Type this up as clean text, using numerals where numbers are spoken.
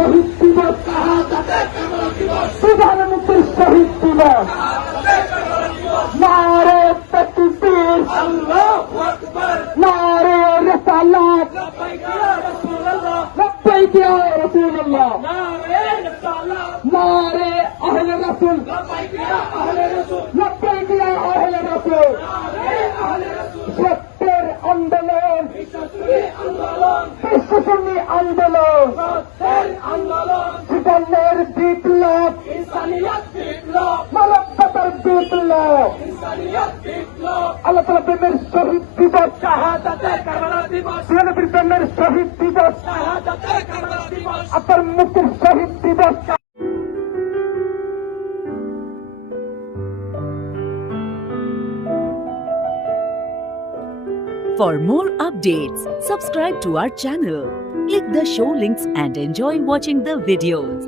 শহীদ দিবস, প্রধানমন্ত্রীর শহীদ দিবস। নারে তাকবীর, নারে রিসালাত, লব্বাইক ইয়া রাসূলুল্লাহ, নারে আহলে রাসূল, লব্বাইক ইয়া আহলে রাসূল। সত্যের আন্দোলন, বিশ্বসুন্নি আন্দোলন, জীবনের বিপ্লব, মানবতার বিপ্লব। আল্লাহ তাআলা প্রেমের শহীদ দিবস, নবীর প্রেমের শহীদ দিবস, আপনার মুক্তির শহীদ দিবস। For more updates, subscribe to our channel, click the show links and enjoy watching the videos.